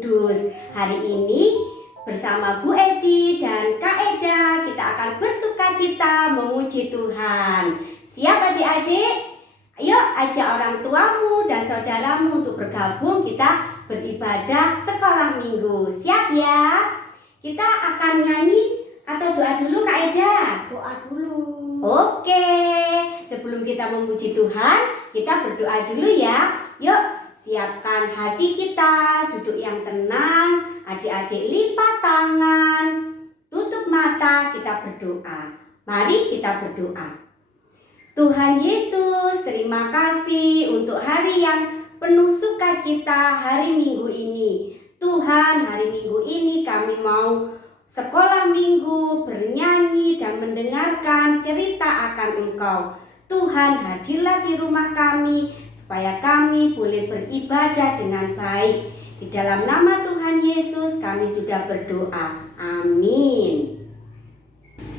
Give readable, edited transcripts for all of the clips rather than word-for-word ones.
Kudus. Hari ini bersama Bu Edi dan Kak Eda kita akan bersukacita memuji Tuhan. Siap adik-adik? Ayo ajak orang tuamu dan saudaramu untuk bergabung kita beribadah sekolah minggu. Siap ya? Kita akan nyanyi atau doa dulu Kak Eda? Doa dulu. Oke, sebelum kita memuji Tuhan, kita berdoa dulu ya. Yuk, siapkan hati kita, duduk yang tenang. Adik-adik lipat tangan, tutup mata, kita berdoa. Mari kita berdoa. Tuhan Yesus, terima kasih untuk hari yang penuh sukacita hari Minggu ini. Tuhan, hari Minggu ini kami mau sekolah minggu, bernyanyi dan mendengarkan cerita akan Engkau. Tuhan, hadirlah di rumah kami supaya kami boleh beribadah dengan baik. Di dalam nama Tuhan Yesus kami sudah berdoa. Amin.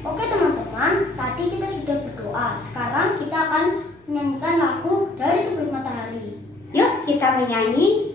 Oke teman-teman, tadi kita sudah berdoa. Sekarang kita akan menyanyikan lagu dari Terbit Matahari. Yuk kita menyanyi.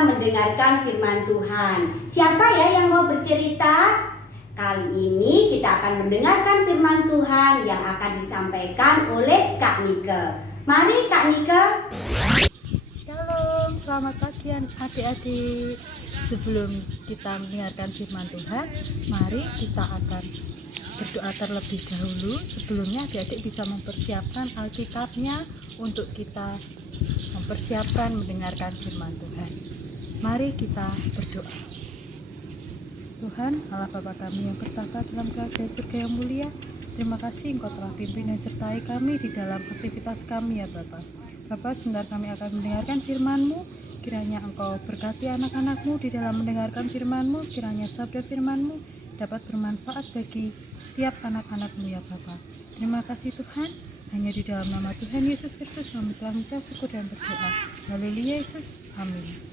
Mendengarkan firman Tuhan. Siapa ya yang mau bercerita? Kali ini kita akan mendengarkan firman Tuhan yang akan disampaikan oleh Kak Nike. Mari Kak Nike. Shalom, selamat pagi adik-adik. Sebelum kita mendengarkan firman Tuhan, mari kita akan berdoa terlebih dahulu. Sebelumnya adik-adik bisa mempersiapkan Alkitabnya untuk kita mempersiapkan mendengarkan firman Tuhan. Mari kita berdoa. Tuhan, Allah Bapa kami yang bertata dalam kerajaan surga yang mulia, terima kasih Engkau telah pimpin dan sertai kami di dalam aktivitas kami ya Bapa. Bapa, sebentar kami akan mendengarkan firman-Mu. Kiranya Engkau berkati anak-anak-Mu di dalam mendengarkan firman-Mu. Kiranya sabda firman-Mu dapat bermanfaat bagi setiap anak-anak-Mu ya Bapa. Terima kasih Tuhan. Hanya di dalam nama Tuhan Yesus Kristus kami telah mengucap syukur dan berdoa. Haleluya Yesus. Amin.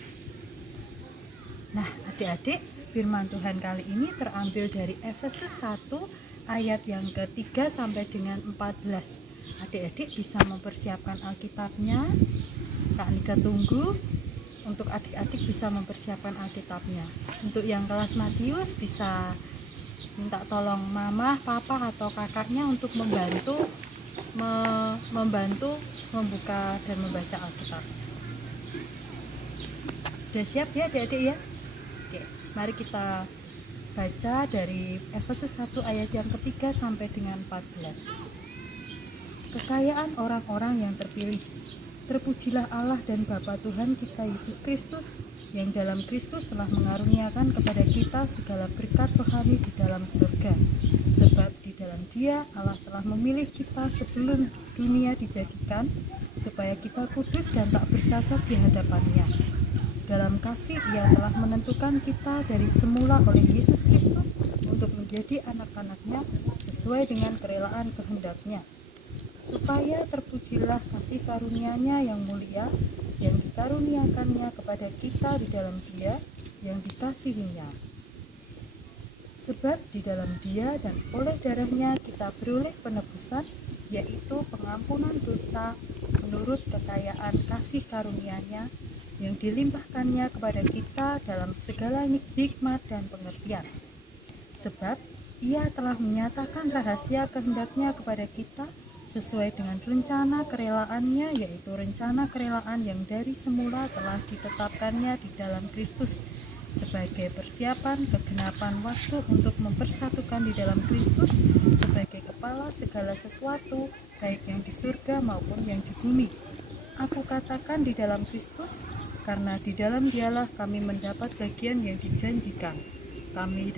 Nah adik-adik, firman Tuhan kali ini terambil dari Efesus 1 ayat yang ke-3 sampai dengan 14. Adik-adik bisa mempersiapkan Alkitabnya. Kak Nika tunggu untuk adik-adik bisa mempersiapkan Alkitabnya. Untuk yang kelas Matius bisa minta tolong mama, papa atau kakaknya untuk membantu membuka dan membaca Alkitab. Sudah siap ya adik-adik ya? Oke, mari kita baca dari Efesus 1 ayat yang ke-3 sampai dengan 14. Kekayaan orang-orang yang terpilih. Terpujilah Allah dan Bapa Tuhan kita Yesus Kristus, yang dalam Kristus telah mengaruniakan kepada kita segala berkat rohani di dalam surga. Sebab di dalam Dia Allah telah memilih kita sebelum dunia dijadikan, supaya kita kudus dan tak bercacat di hadapan-Nya. Dalam kasih Ia telah menentukan kita dari semula oleh Yesus Kristus untuk menjadi anak-anak-Nya sesuai dengan kerelaan kehendak-Nya, supaya terpujilah kasih karunia-Nya yang mulia yang dikaruniakannya kepada kita di dalam Dia yang dikasihi-Nya. Sebab di dalam Dia dan oleh darah-Nya kita beroleh penebusan, yaitu pengampunan dosa menurut kekayaan kasih karunia-Nya yang dilimpahkannya kepada kita dalam segala hikmat dan pengertian. Sebab Ia telah menyatakan rahasia kehendak-Nya kepada kita sesuai dengan rencana kerelaannya, yaitu rencana kerelaan yang dari semula telah ditetapkannya di dalam Kristus sebagai persiapan kegenapan waktu untuk mempersatukan di dalam Kristus sebagai kepala segala sesuatu, baik yang di surga maupun yang di bumi. Aku katakan di dalam Kristus, karena di dalam Dialah kami mendapat bagian yang dijanjikan. Kami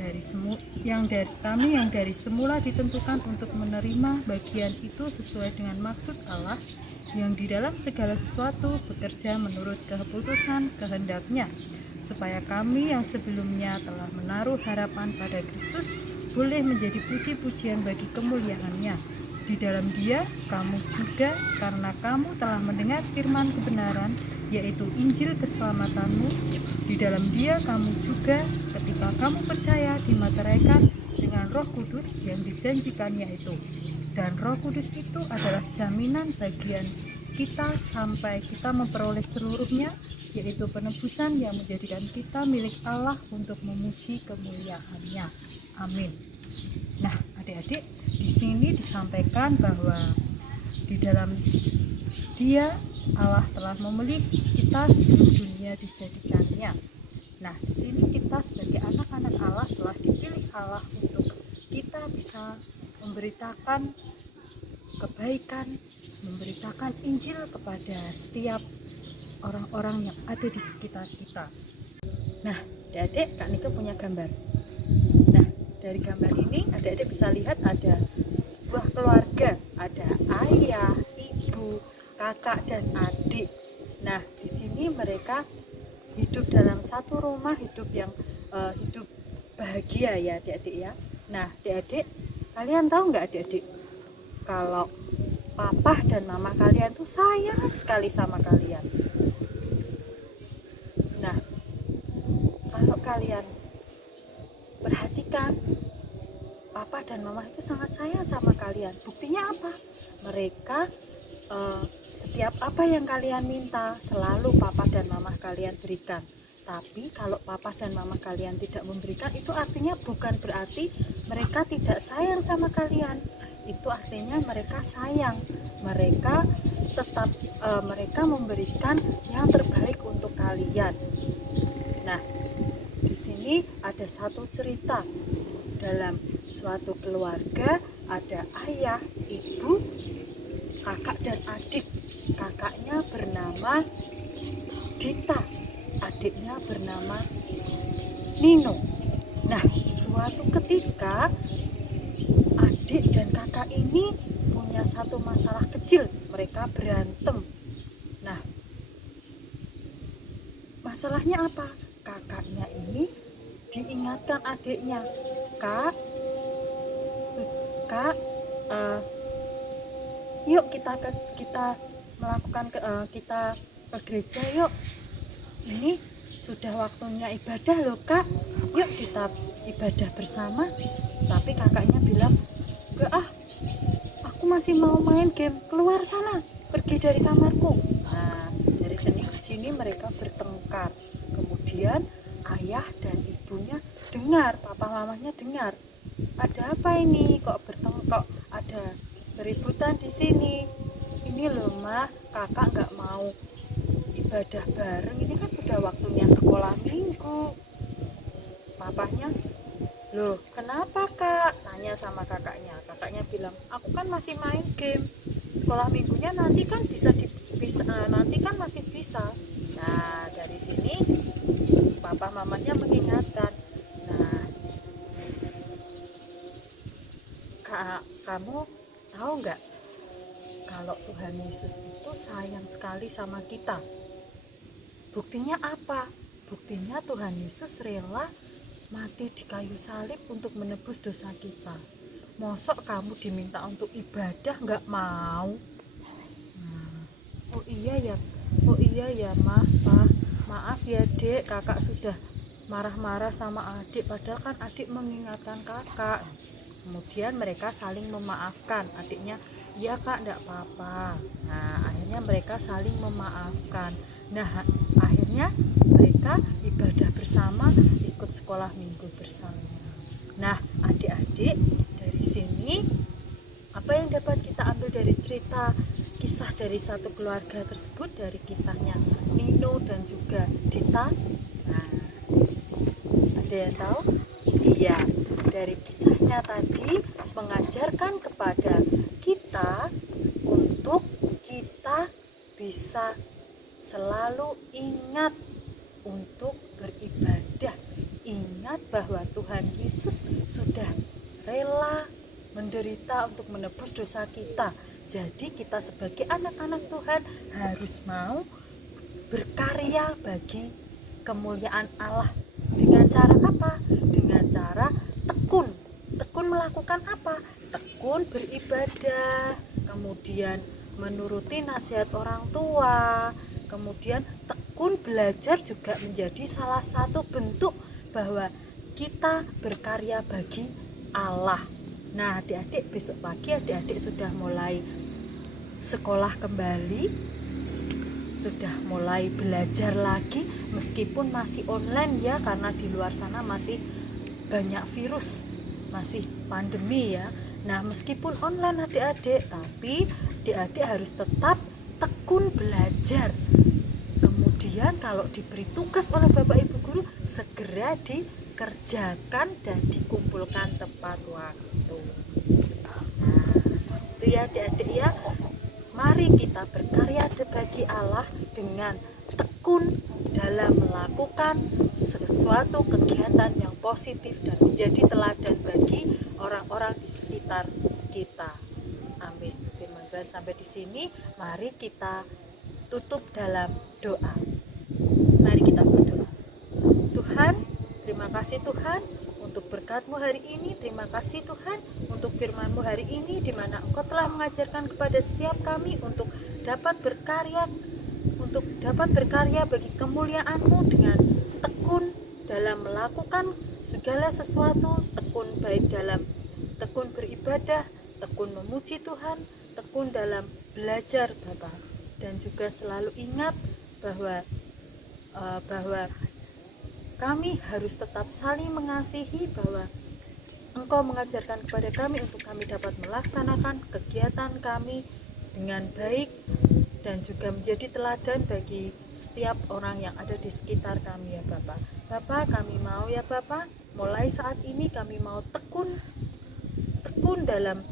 yang dari semula ditentukan untuk menerima bagian itu sesuai dengan maksud Allah yang di dalam segala sesuatu bekerja menurut keputusan kehendak-Nya, supaya kami yang sebelumnya telah menaruh harapan pada Kristus boleh menjadi puji-pujian bagi kemuliaan-Nya. Di dalam Dia kamu juga, karena kamu telah mendengar firman kebenaran, yaitu Injil keselamatanmu, di dalam Dia kamu juga ketika kamu percaya dimateraikan dengan Roh Kudus yang dijanjikannya itu. Dan Roh Kudus itu adalah jaminan bagian kita sampai kita memperoleh seluruhnya, yaitu penebusan yang menjadikan kita milik Allah untuk memuji kemuliaan-Nya. Amin. Nah, adik-adik, di sini disampaikan bahwa di dalam Dia Allah telah memilih kita sebelum dunia dijadikannya. Nah, di sini kita sebagai anak-anak Allah telah dipilih Allah untuk kita bisa memberitakan kebaikan, memberitakan Injil kepada setiap orang-orang yang ada di sekitar kita. Nah, adik-adik, Kak Nika punya gambar. Nah, dari gambar ini adik-adik bisa lihat ada sebuah keluarga, ada ayah, ibu, kakak dan adik. Nah, di sini mereka hidup dalam satu rumah, hidup bahagia ya adik-adik ya. Nah, adik-adik, kalian tahu nggak adik-adik, kalau papa dan mama kalian tuh sayang sekali sama kalian. Nah, kalau kalian perhatikan, papa dan mama itu sangat sayang sama kalian. Buktinya apa? Mereka setiap apa yang kalian minta selalu papa dan mama kalian berikan. Tapi kalau papa dan mama kalian tidak memberikan, itu artinya bukan berarti mereka tidak sayang sama kalian. Itu artinya mereka sayang. Mereka tetap mereka memberikan yang terbaik untuk kalian. Nah, di sini ada satu cerita. Dalam suatu keluarga ada ayah, ibu, kakak dan adik. Kakaknya bernama Dita, adiknya bernama Nino. Nah, suatu ketika adik dan kakak ini punya satu masalah kecil. Mereka berantem. Nah, masalahnya apa? Kakaknya ini diingatkan adiknya, Kak, yuk kita melakukan kita ke gereja yuk. Ini sudah waktunya ibadah loh Kak. Yuk kita ibadah bersama. Tapi kakaknya bilang, juga ah, aku masih mau main game, keluar sana, pergi dari kamarku. Nah, dari sini mereka bertengkar. Kemudian ayah dan ibunya dengar, papa mamanya dengar. Ada apa ini? Kok bertengkar? Ada keributan di sini. Ini loh mah, kakak nggak mau ibadah bareng. Ini kan sudah waktunya sekolah minggu. Papanya, loh kenapa kak? Tanya sama kakaknya. Kakaknya bilang, aku kan masih main game. Sekolah minggunya nanti kan nanti kan masih bisa. Nah dari sini papa mamanya mengingatkan. Nah, kamu tahu nggak kalau Tuhan Yesus itu sayang sekali sama kita? Buktinya apa? Buktinya Tuhan Yesus rela mati di kayu salib untuk menebus dosa kita. Mosok kamu diminta untuk ibadah nggak mau? Nah, oh iya ya maaf ya dek, kakak sudah marah-marah sama adik, padahal kan adik mengingatkan kakak. Kemudian mereka saling memaafkan. Adiknya, iya kak, enggak apa-apa. Nah akhirnya mereka saling memaafkan. Nah akhirnya mereka ibadah bersama, ikut sekolah minggu bersama. Nah adik-adik, dari sini apa yang dapat kita ambil dari cerita kisah dari satu keluarga tersebut, dari kisahnya Nino dan juga Dita? Nah, ada yang tahu? Iya, dari kisahnya tadi mengajarkan kepada kita untuk kita bisa selalu ingat untuk beribadah. Ingat bahwa Tuhan Yesus sudah rela menderita untuk menebus dosa kita. Jadi kita sebagai anak-anak Tuhan harus mau berkarya bagi kemuliaan Allah. Dengan cara apa? Dengan cara tekun melakukan apa? Tekun beribadah, kemudian menuruti nasihat orang tua, kemudian tekun belajar juga menjadi salah satu bentuk bahwa kita berkarya bagi Allah. Nah adik-adik, besok pagi adik-adik sudah mulai sekolah kembali, sudah mulai belajar lagi, meskipun masih online ya, karena di luar sana masih banyak virus, masih pandemi ya. Nah meskipun online adik-adik, tapi adik-adik harus tetap tekun belajar. Kemudian kalau diberi tugas oleh Bapak Ibu Guru, segera dikerjakan dan dikumpulkan tepat waktu. Nah itu ya adik-adik ya. Mari kita berkarya bagi Allah dengan tekun dalam melakukan sesuatu kegiatan yang positif dan menjadi teladan bagi orang-orang di sekitar kita. Amin. Firman Tuhan sampai di sini. Mari kita tutup dalam doa. Mari kita berdoa. Tuhan, terima kasih Tuhan untuk berkat-Mu hari ini. Terima kasih Tuhan untuk firman-Mu hari ini, di mana Engkau telah mengajarkan kepada setiap kami untuk dapat berkarya bagi kemuliaan-Mu dengan tekun dalam melakukan segala sesuatu, tekun baik dalam tekun beribadah, tekun memuji Tuhan, tekun dalam belajar Bapa, dan juga selalu ingat bahwa kami harus tetap saling mengasihi, bahwa Engkau mengajarkan kepada kami untuk kami dapat melaksanakan kegiatan kami dengan baik dan juga menjadi teladan bagi setiap orang yang ada di sekitar kami ya Bapak. Bapak, kami mau ya Bapak, mulai saat ini kami mau tekun dalam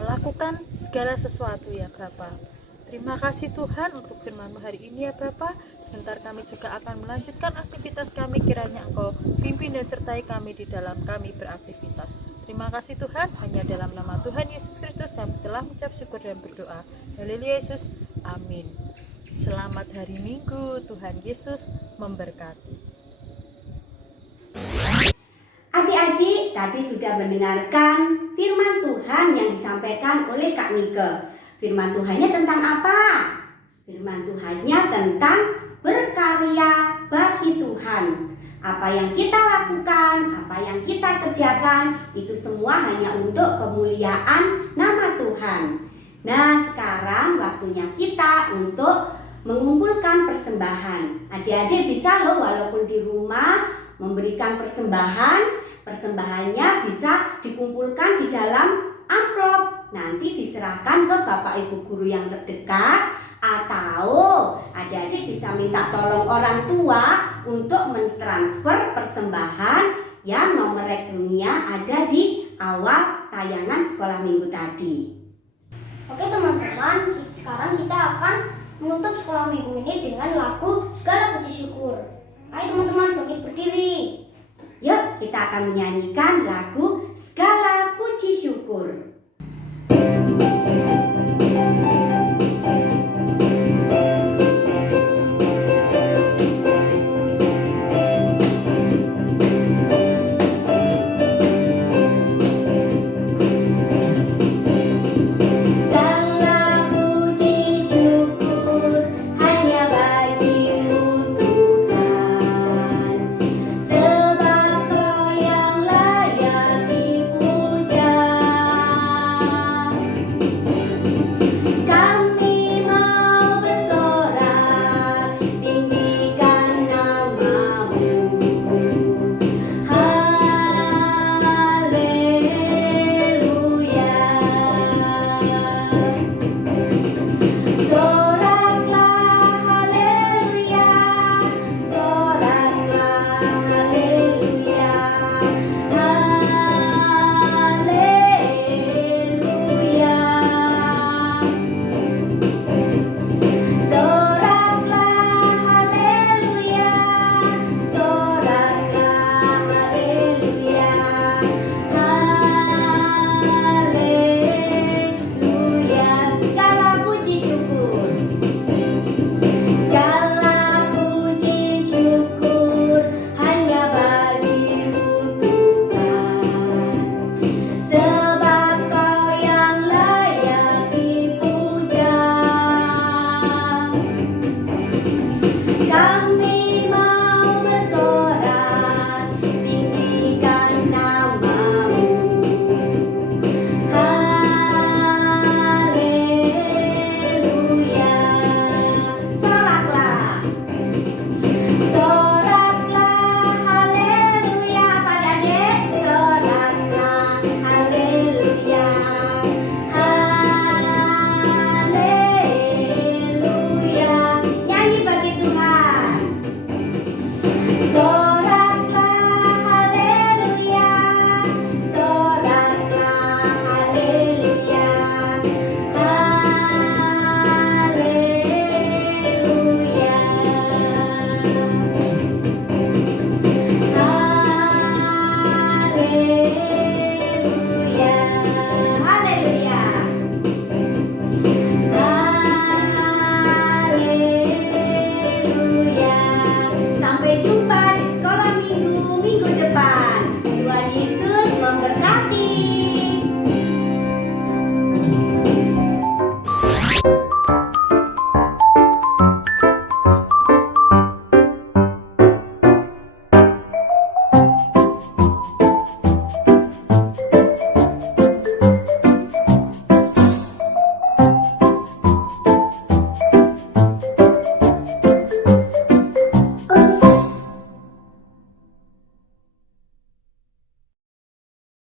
melakukan segala sesuatu ya Bapak. Terima kasih Tuhan untuk firman-Mu hari ini ya Bapak. Sebentar kami juga akan melanjutkan aktivitas kami, kiranya Engkau pimpin dan sertai kami di dalam kami beraktivitas. Terima kasih Tuhan, hanya dalam nama Tuhan Yesus Kristus kami telah mengucap syukur dan berdoa. Haleluya Yesus, amin. Selamat hari Minggu, Tuhan Yesus memberkati. Adik-adik tadi sudah mendengarkan firman Tuhan yang disampaikan oleh Kak Nike. Firman Tuhannya tentang apa? Firman Tuhannya tentang berkarya bagi Tuhan. Tuhan. Apa yang kita lakukan, apa yang kita kerjakan, itu semua hanya untuk kemuliaan nama Tuhan. Nah, sekarang waktunya kita untuk mengumpulkan persembahan. Adik-adik bisa loh walaupun di rumah memberikan persembahan. Persembahannya bisa dikumpulkan di dalam amplop. Nanti diserahkan ke Bapak Ibu guru yang terdekat, atau adik-adik bisa minta tolong orang tua untuk mentransfer persembahan yang nomor rekeningnya ada di awal tayangan sekolah minggu tadi. Oke teman-teman, sekarang kita akan menutup sekolah minggu ini dengan lagu Segala Puji Syukur. Ayo teman-teman, bangkit berdiri. Yuk, kita akan menyanyikan lagu Segala Puji Syukur.